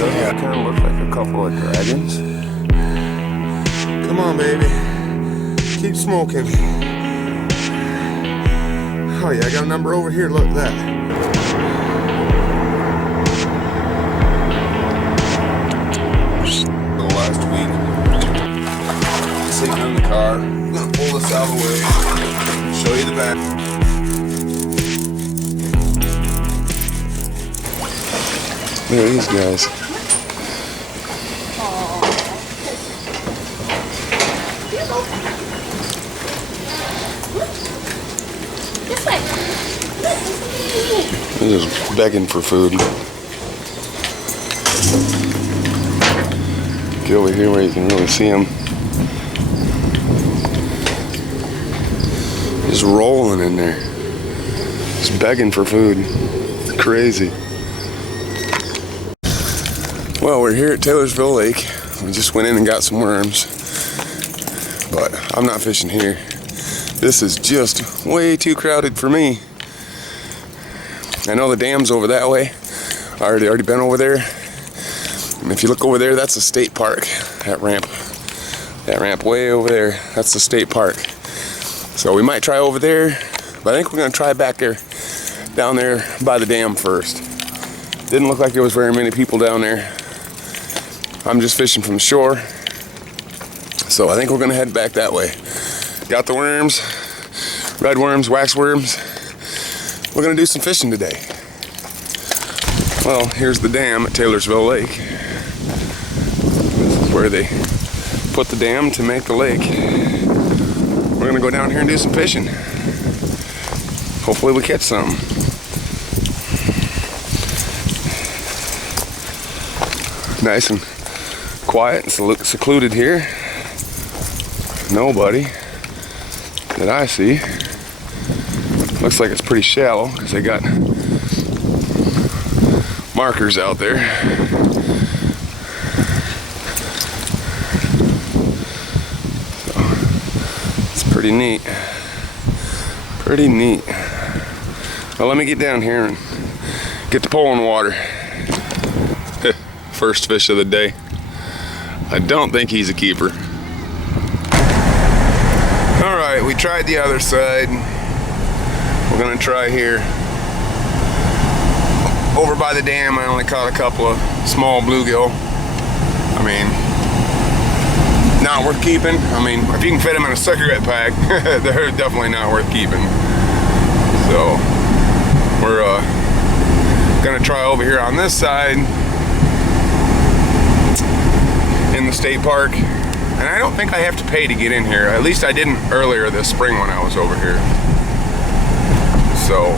Yeah, it kind of looks like a couple of dragons. Come on, baby. Keep smoking. Oh yeah, I got a number over here. Look at that. The last week, sitting in the car. I'm gonna pull this out of the way. Show you the back. Look at these guys. They're just begging for food. Get over here where you can really see them. Just rolling in there. Just begging for food. Crazy. Well, we're here at Taylorsville Lake. We just went in and got some worms. But I'm not fishing here. This is just way too crowded for me. I know the dam's over that way. I already been over there. And if you look over there, that's a state park. That ramp way over there, that's the state park. So we might try over there, but I think we're gonna try back there, down there by the dam first. Didn't look like there was very many people down there. I'm just fishing from the shore. So I think we're gonna head back that way. Got the worms, red worms, wax worms. We're gonna do some fishing today. Well, here's the dam at Taylorsville Lake. This is where they put the dam to make the lake. We're gonna go down here and do some fishing. Hopefully we catch some. Nice and quiet and secluded here. Nobody that I see. Looks like it's pretty shallow because they got markers out there. So, it's pretty neat. Pretty neat. Well, let me get down here and get the pole in the water. First fish of the day. I don't think he's a keeper. All right, we tried the other side. We're gonna try here. Over by the dam, I only caught a couple of small bluegill. I mean, not worth keeping. I mean, if you can fit them in a cigarette pack, they're definitely not worth keeping. So, we're gonna try over here on this side in the state park. And I don't think I have to pay to get in here. At least I didn't earlier this spring when I was over here. So,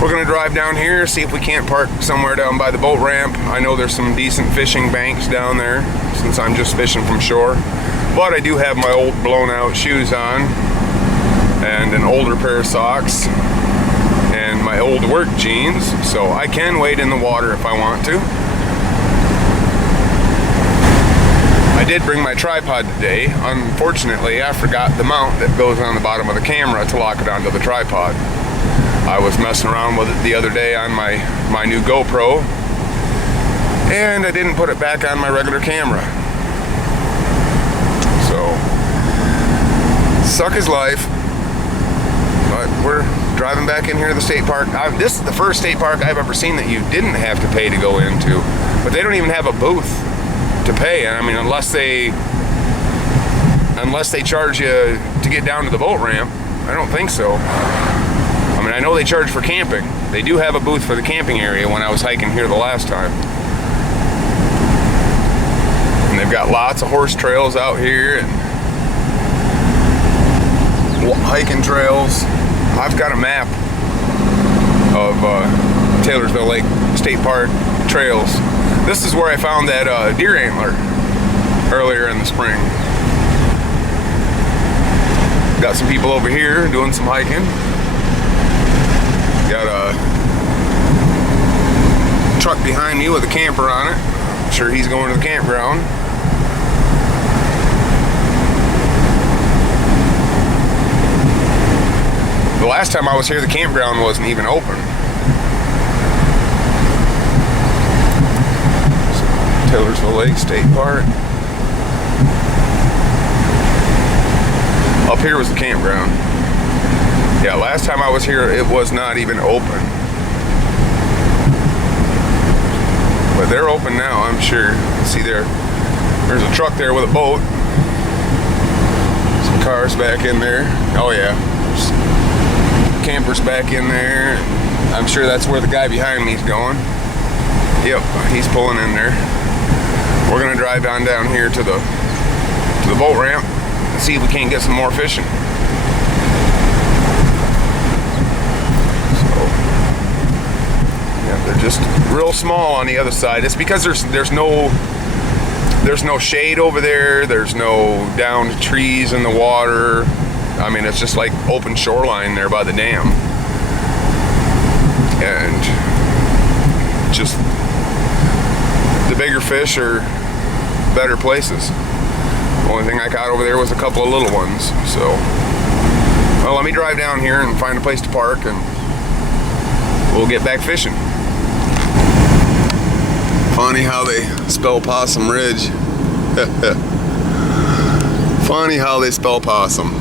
we're gonna drive down here, see if we can't park somewhere down by the boat ramp. I know there's some decent fishing banks down there since I'm just fishing from shore. But I do have my old blown out shoes on and an older pair of socks and my old work jeans. So I can wade in the water if I want to. I did bring my tripod today. Unfortunately, I forgot the mount that goes on the bottom of the camera to lock it onto the tripod. I was messing around with it the other day on my new GoPro, and I didn't put it back on my regular camera. So, suck is life. But we're driving back in here to the state park. This is the first state park I've ever seen that you didn't have to pay to go into. But they don't even have a booth to pay. I mean, unless they charge you to get down to the boat ramp. I don't think so. I mean, I know they charge for camping. They do have a booth for the camping area when I was hiking here the last time. And they've got lots of horse trails out here and hiking trails. I've got a map of Taylorsville Lake State Park trails. This is where I found that deer antler earlier in the spring. Got some people over here doing some hiking. Got a truck behind me with a camper on it. I'm sure he's going to the campground. The last time I was here, the campground wasn't even open. Taylorsville Lake State Park. Up here was the campground. Yeah, last time I was here, it was not even open. But they're open now, I'm sure. See there's a truck there with a boat. Some cars back in there. Oh yeah, there's campers back in there. I'm sure that's where the guy behind me is going. Yep, he's pulling in there. We're gonna drive down here to the boat ramp and see if we can't get some more fishing. So, yeah, they're just real small on the other side. It's because there's no shade over there. There's no downed trees in the water. I mean, it's just like open shoreline there by the dam. And just the bigger fish are better places. The only thing I caught over there was a couple of little ones. So, well, let me drive down here and find a place to park and we'll get back fishing. Funny how they spell Possum Ridge. Funny how they spell possum.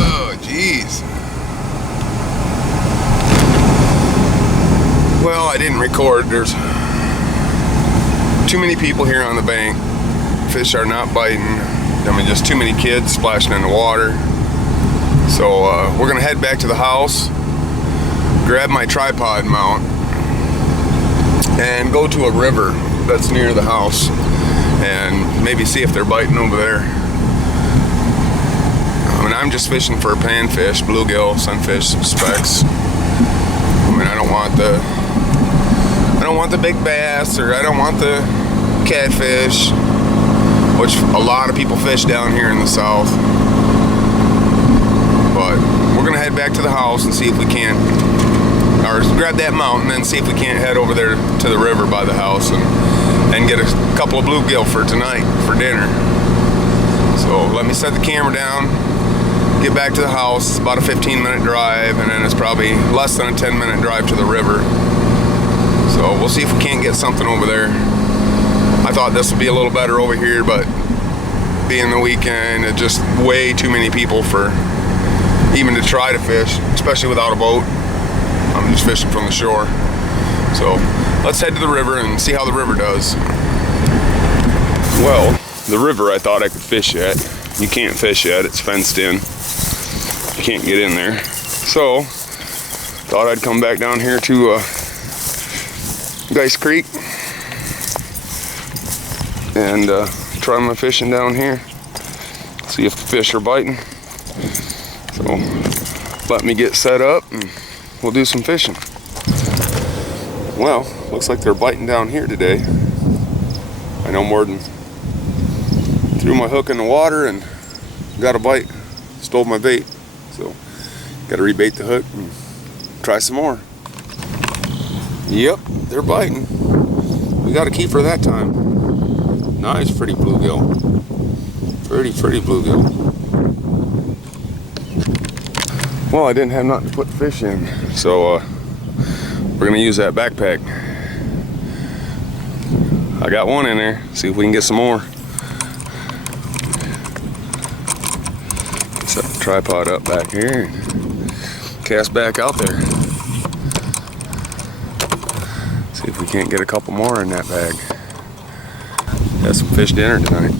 Oh, jeez. Well, I didn't record. There's too many people here on the bank. Fish are not biting. I mean, just too many kids splashing in the water. So we're gonna head back to the house, grab my tripod mount, and go to a river that's near the house and maybe see if they're biting over there. I mean, I'm just fishing for panfish, bluegill, sunfish, some specks. I mean, I don't want the big bass, or I don't want the catfish, which a lot of people fish down here in the south. But we're gonna head back to the house and see if we can't, or grab that mount and then see if we can't head over there to the river by the house and get a couple of bluegill for tonight for dinner. So let me set the camera down, get back to the house. It's about a 15-minute drive, and then it's probably less than a 10-minute drive to the river. So we'll see if we can't get something over there. I thought this would be a little better over here, but being the weekend, it's just way too many people for even to try to fish, especially without a boat. I'm just fishing from the shore. So let's head to the river and see how the river does. Well, the river I thought I could fish at. You can't fish at, it's fenced in. You can't get in there. So, thought I'd come back down here to Geist Creek and try my fishing down here. See if the fish are biting. So, let me get set up and we'll do some fishing. Well, looks like they're biting down here today. I know more than threw my hook in the water and got a bite. Stole my bait. So, gotta rebait the hook and try some more. Yep, they're biting. We got a keeper that time. Nice, pretty bluegill. Pretty bluegill. Well, I didn't have nothing to put the fish in, so we're gonna use that backpack. I got one in there. See if we can get some more. Set the tripod up back here and cast back out there. See if we can't get a couple more in that bag. Got some fish dinner tonight.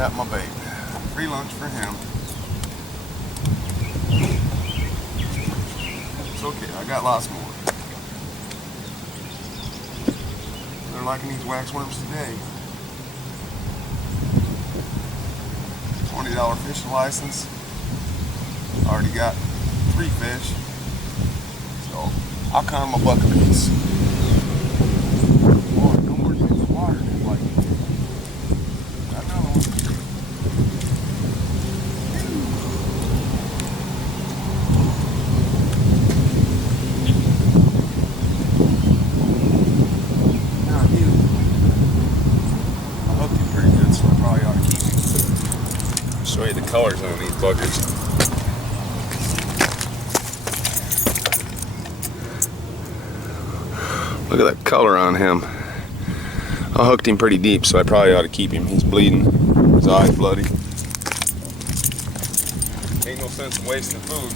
got my bait. Free lunch for him. It's okay, I got lots more. They're liking these waxworms today. $20 fishing license. Already got 3 fish. So I'll count my bucket piece. Boy, no more use water. Like, got another one. Now you. I hooked him pretty good, so I probably ought to keep him. I'll show you the colors on these buggers. Look at that color on him. I hooked him pretty deep, so I probably ought to keep him. He's bleeding. His eye's bloody. Ain't no sense in wasting food.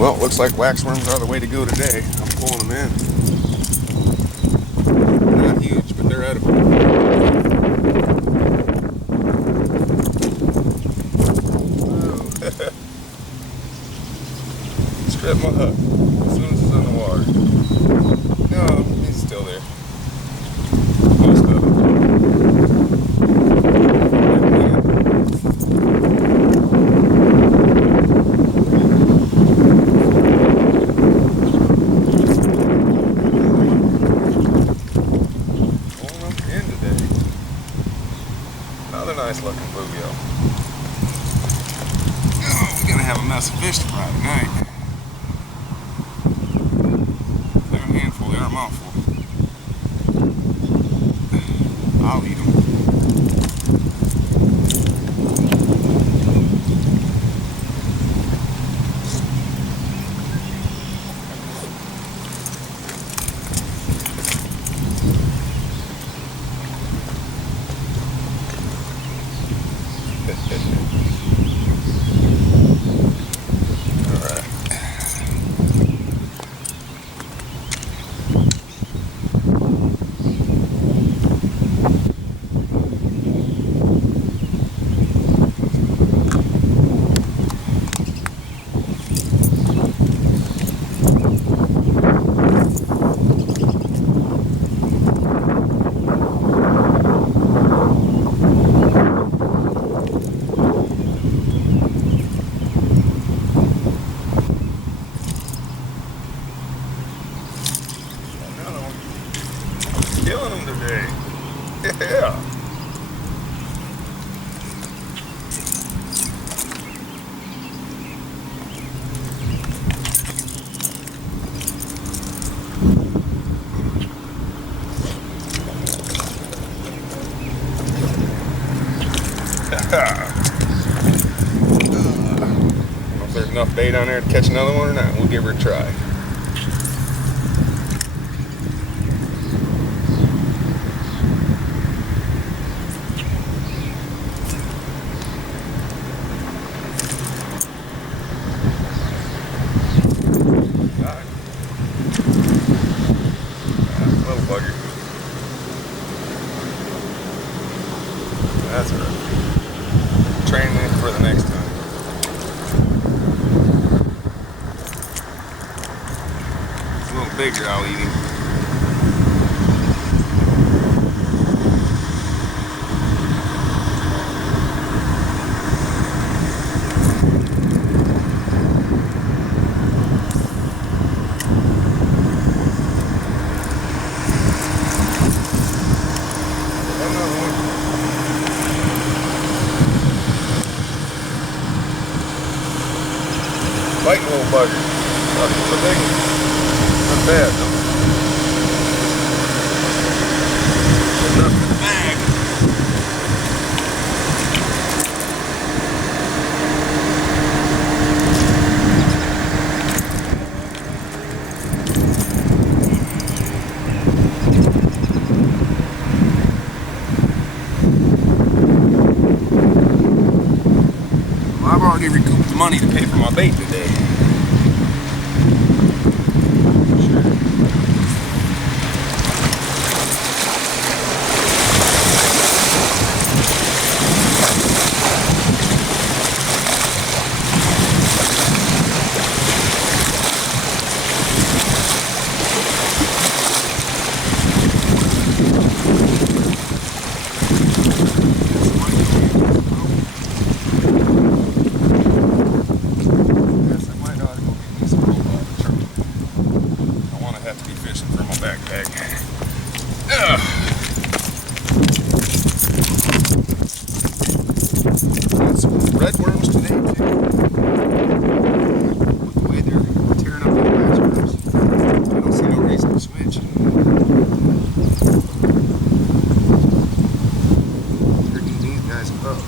Well, looks like waxworms are the way to go today. I'm pulling them in. They're not huge, but they're edible. Strip my hook. As soon as it's in the water. No, he's still there. Most of it. Pulling them in today. Another nice looking bluegill. Oh, we're gonna have a mess of fish to fry tonight. Mouthful. I'll eat them. All right. Killing them today. Yeah. If there's enough bait on there to catch another one or not, we'll give her a try. Little bugger. That's all right. Training it for the next time. It's a little bigger, I'll eat him. Fighting little bugger. Not so big. Not bad though. Enough for the bag. Well, I've already recouped the money to pay for my bait today. Sure. got to be fishing from my backpack. Ugh. Got some red worms today too. With the way they're tearing up the grass worms, I don't see no reason to switch. Turning these guys up.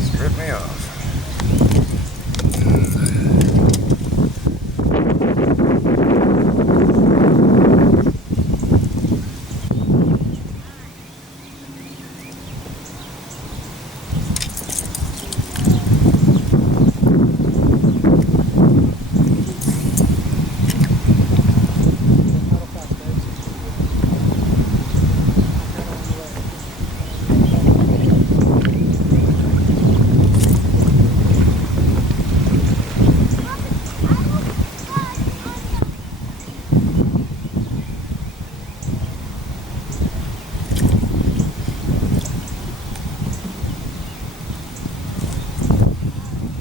Strip me off.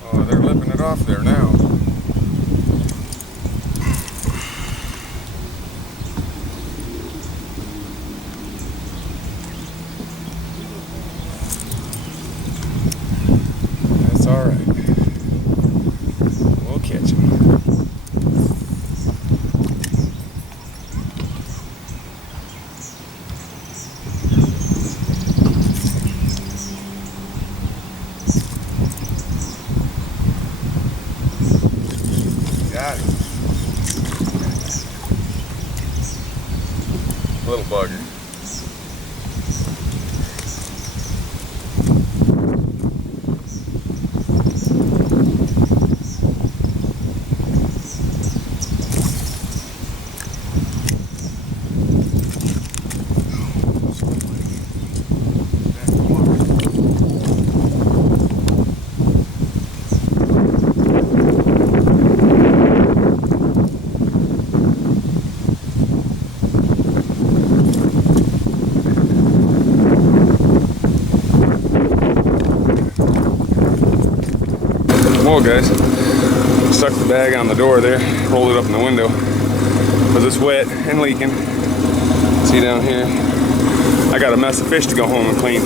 Oh, they're lipping it off there now. That's all right. We'll catch him. Got him. Little bugger. Well, guys, stuck the bag on the door there, rolled it up in the window because it's wet and leaking. See down here, I got a mess of fish to go home and clean.